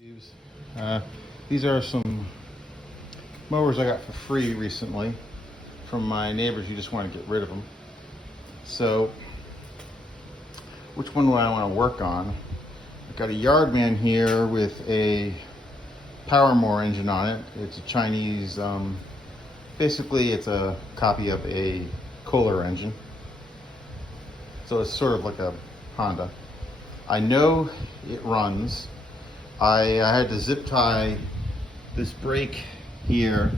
These are some mowers I got for free recently from my neighbors who just want to get rid of them. So, which one do I want to work on? I've got a Yardman here with a Powermore engine on it. It's a Chinese, basically it's a copy of a Kohler engine. So it's sort of like a Honda. I know it runs. I had to zip tie this brake here,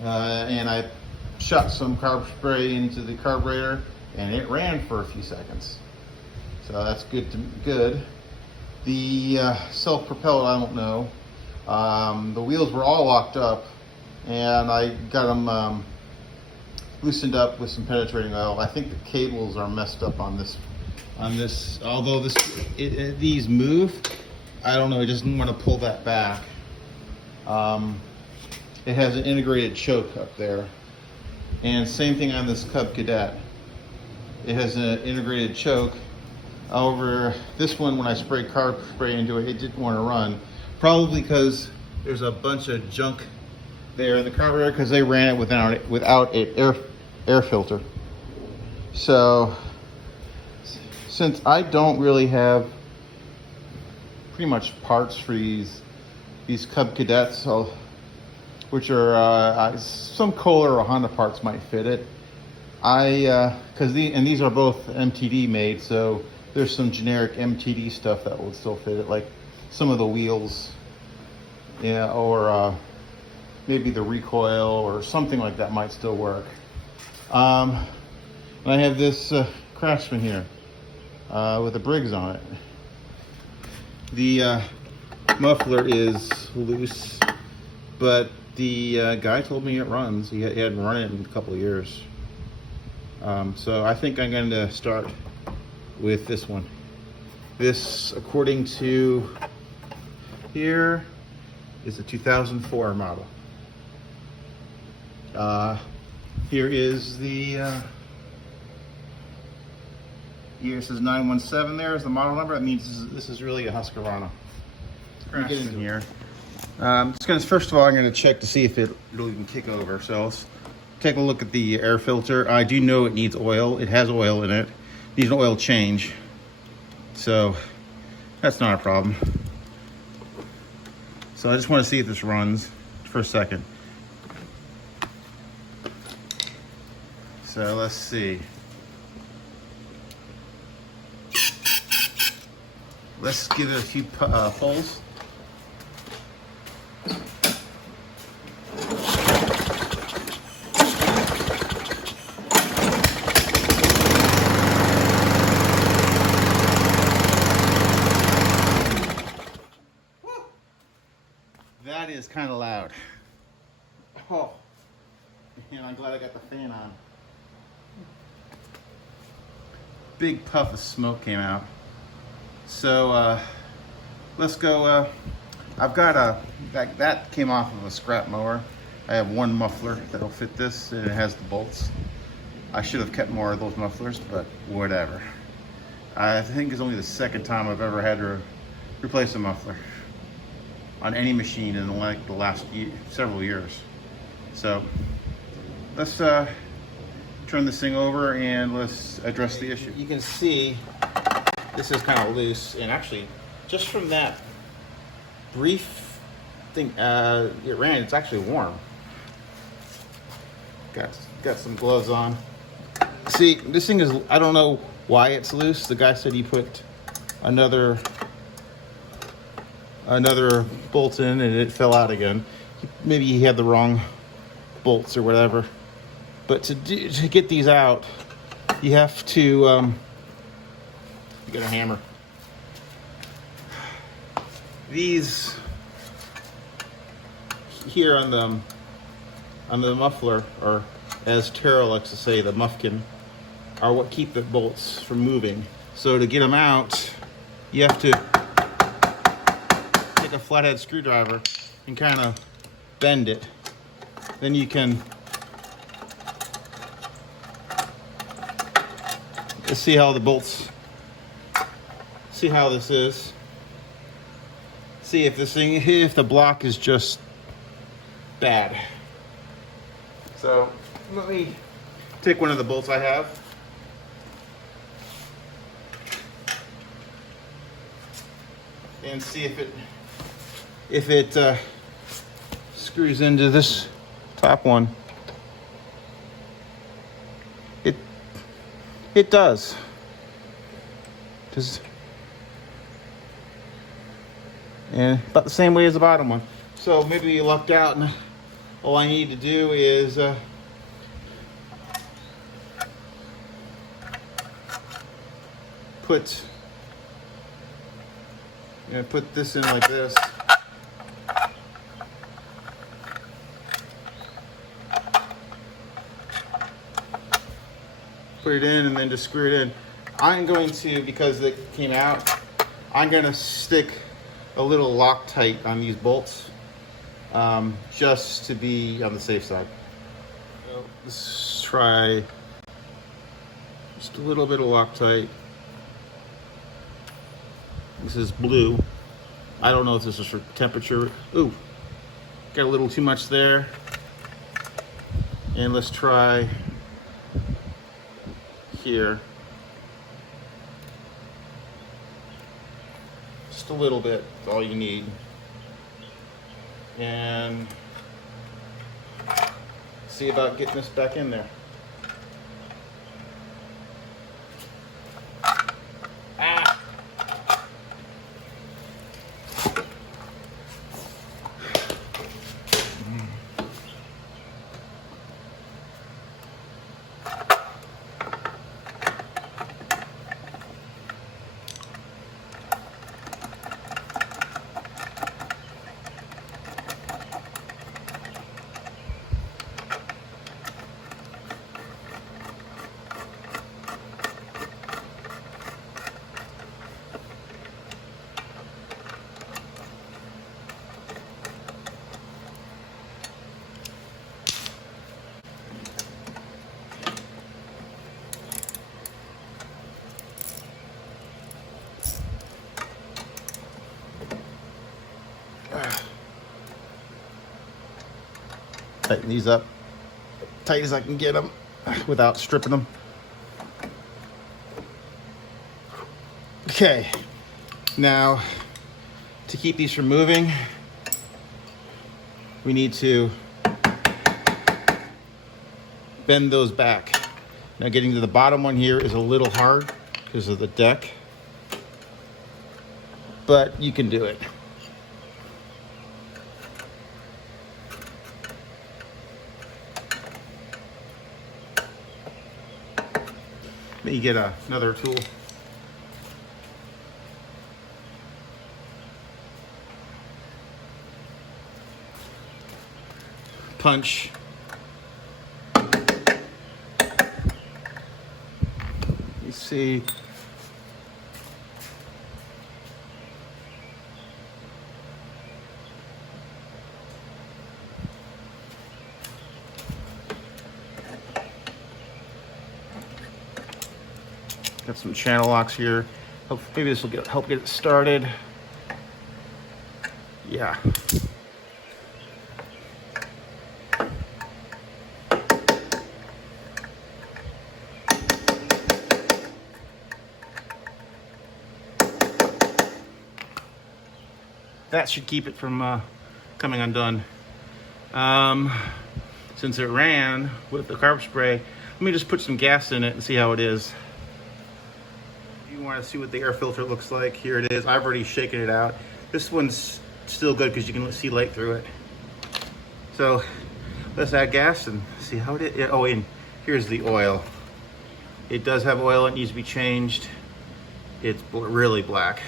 and I shot some carb spray into the carburetor, and it ran for a few seconds. So that's good. The self-propelled, I don't know. The wheels were all locked up, and I got them loosened up with some penetrating oil. I think the cables are messed up on this. Although these move, I don't know. It doesn't want to pull that back. It has an integrated choke up there, and same thing on this Cub Cadet. It has an integrated choke. However, this one, when I sprayed carb spray into it, it didn't want to run. Probably because there's a bunch of junk there in the carburetor because they ran it without an air filter. So, since I don't really have pretty much parts for these Cub Cadets, which are some Kohler or Honda parts might fit it. These are both MTD made, so there's some generic MTD stuff that would still fit it, like some of the wheels, yeah, or maybe the recoil or something like that might still work. And I have this Craftsman here with a Briggs on it. The muffler is loose, but the guy told me it runs. He hadn't run it in a couple of years. So I think I'm going to start with this one. This, according to here, is a 2004 model. Here is the here it says 917. There is the model number. That means this is really a Husqvarna. Let me get in here. First of all, I'm going to check to see if it'll even kick over. So let's take a look at the air filter. I do know it needs oil. It has oil in it. Needs an oil change. So that's not a problem. So I just want to see if this runs for a second. So let's see. Let's give it a few pulls. That is kind of loud. Oh, and I'm glad I got the fan on. Big puff of smoke came out. So let's go. I've got that came off of a scrap mower. I have one muffler that'll fit this, and it has the bolts. I should have kept more of those mufflers, but whatever. I think it's only the second time I've ever had to replace a muffler on any machine in like the last several years. So let's turn this thing over and let's address the issue. You can see this is kind of loose, and actually just from that brief thing it ran, it's actually warm. Got some gloves on. See, this thing is, I don't know why it's loose. The guy said he put another bolt in and it fell out again. Maybe he had the wrong bolts or whatever. But to get these out, you have to you get a hammer. These here on the muffler, or as Tara likes to say, the muffkin, are what keep the bolts from moving. So to get them out, you have to take a flathead screwdriver and kind of bend it. Then you can see how the bolts, see how this is. see if if the block is just bad. So let me take one of the bolts I have. And see if it screws into this top one. It does. And about the same way as the bottom one. So maybe you lucked out, and all I need to do is put this in like this. Put it in and then just screw it in. I'm going to, because it came out, I'm going to stick a little Loctite on these bolts, just to be on the safe side. So let's try just a little bit of Loctite. This is blue. I don't know if this is for temperature. Ooh, got a little too much there. And let's try here. Just a little bit, that's all you need. And see about getting this back in there. Ah! Tighten these up tight as I can get them without stripping them. Okay, now to keep these from moving, we need to bend those back. Now getting to the bottom one here is a little hard because of the deck, but you can do it. Let me get another tool. Punch. You see. Got some channel locks here. Maybe this will help get it started. Yeah. That should keep it from coming undone. Since it ran with the carb spray, let me just put some gas in it and see how it is. If you want to see what the air filter looks like, here it is. I've already shaken it out. This one's still good because you can see light through it. So let's add gas and see how it is. Oh, and here's the oil. It does have oil. It needs to be changed. It's really black.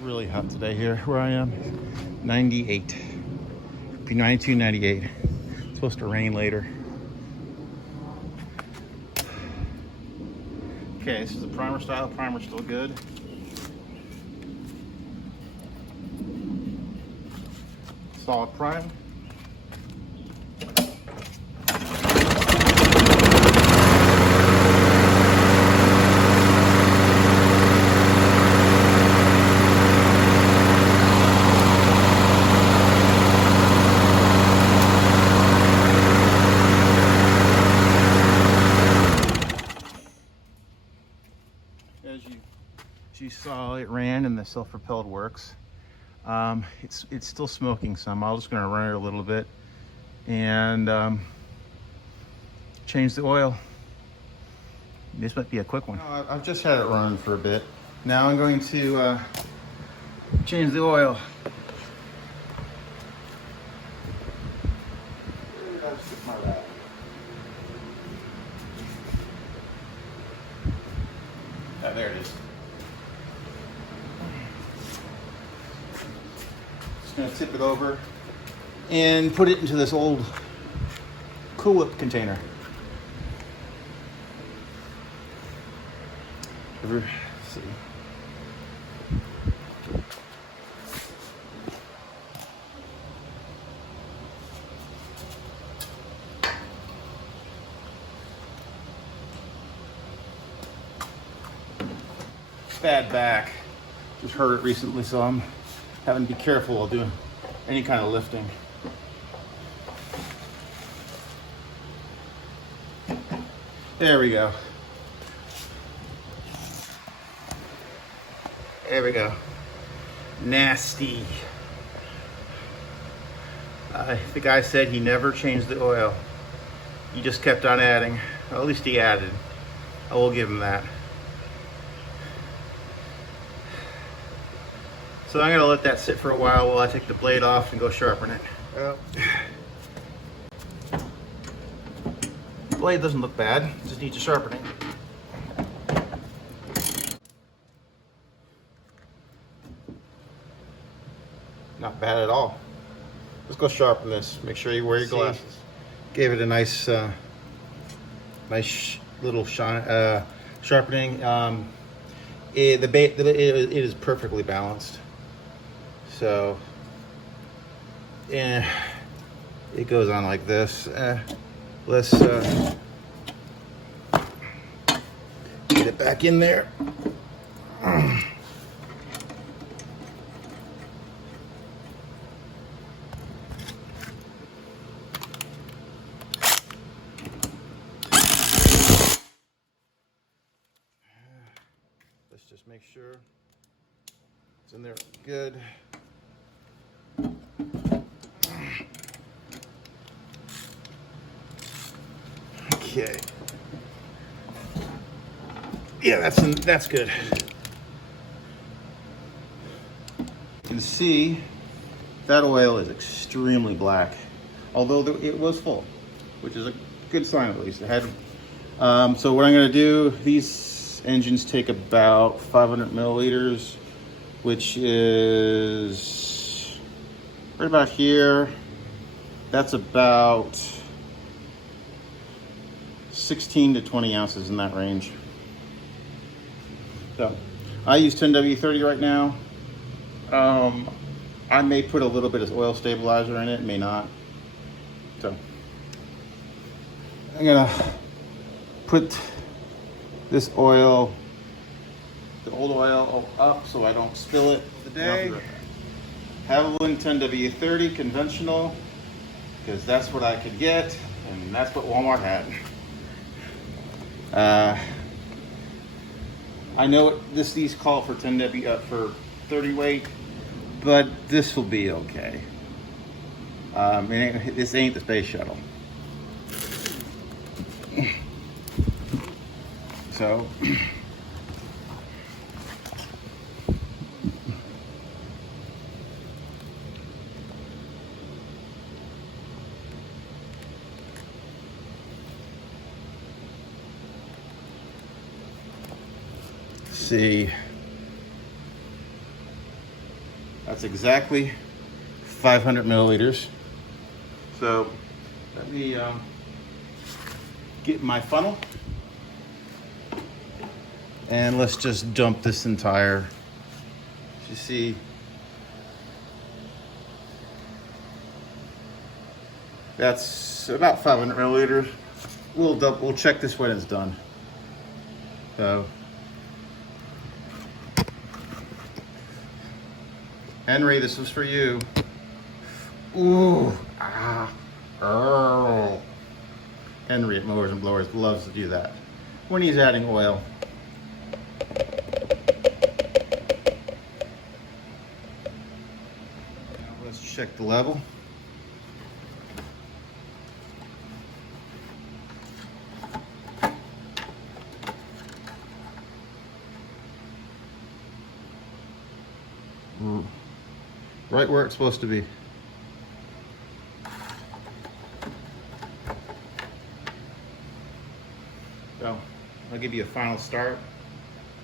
Really hot today here where I am. 98. Be 92, 98. It's supposed to rain later. Okay, this is the primer style. Primer's still good. Solid prime. saw it ran in the self-propelled works. It's still smoking some. I'm just gonna run it a little bit and change the oil. This might be a quick one. I've just had it run for a bit. Now I'm going to change the oil. There it is. Just gonna tip it over and put it into this old Cool Whip container. Let's see. Bad back. Just hurt it recently, so I'm having to be careful while doing any kind of lifting. There we go. There we go. Nasty. The guy said he never changed the oil. He just kept on adding. Well, at least he added. I will give him that. So I'm gonna let that sit for a while I take the blade off and go sharpen it. The blade doesn't look bad, just needs to sharpen it. Not bad at all. Let's go sharpen this. Make sure you wear your glasses. Gave it a nice, nice little sharpening. It is perfectly balanced. So, it goes on like this. Let's get it back in there. Let's just make sure it's in there good. Okay. Yeah, that's good. You can see that oil is extremely black, although it was full, which is a good sign at least. It had. So what I'm going to do, these engines take about 500 milliliters, which is right about here. That's about 16 to 20 ounces, in that range. So I use 10W30 right now. I may put a little bit of oil stabilizer in it, may not. So I'm gonna put this oil, the old oil, up so I don't spill it today. Havilland 10W30 conventional, because that's what I could get, and that's what Walmart had. I know these call for 10W for 30 weight, but this will be okay. This ain't the space shuttle. So see, that's exactly 500 milliliters. So let me get my funnel and let's just dump this entire, you see, that's about 500 milliliters. We'll check this when it's done. So Henry, this was for you. Ooh, Henry at Mowers and Blowers loves to do that when he's adding oil. check the level. Right where it's supposed to be. So I'll give you a final start,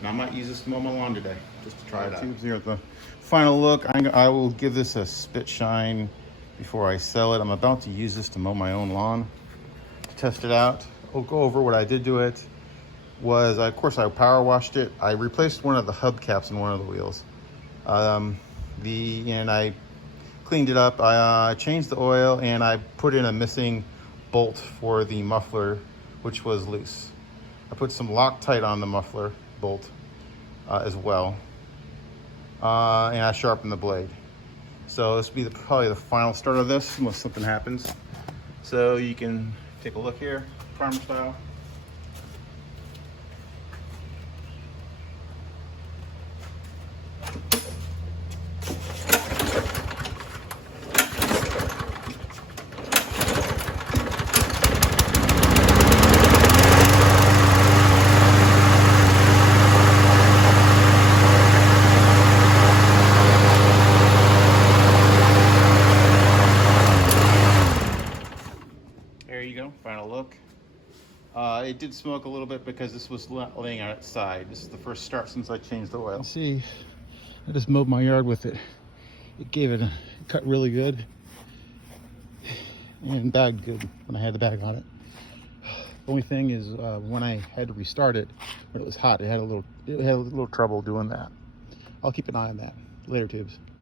and I might use this to mow my lawn today, just to try it out. Here at the final look, I will give this a spit shine before I sell it. I'm about to use this to mow my own lawn, to test it out. I'll go over what I did to it. Of course, I power washed it. I replaced one of the hubcaps in one of the wheels. And I cleaned it up. I changed the oil, and I put in a missing bolt for the muffler, which was loose. I put some Loctite on the muffler bolt as well, and I sharpened the blade. So this will be probably the final start of this, unless something happens. So you can take a look here, primer style. There you go, final look. It did smoke a little bit because this was laying on its side. This is the first start since I changed the oil. See, I just mowed my yard with it. It gave it cut really good and bagged good when I had the bag on it. The only thing is when I had to restart it, when it was hot, it had a little trouble doing that. I'll keep an eye on that. Later, tubes.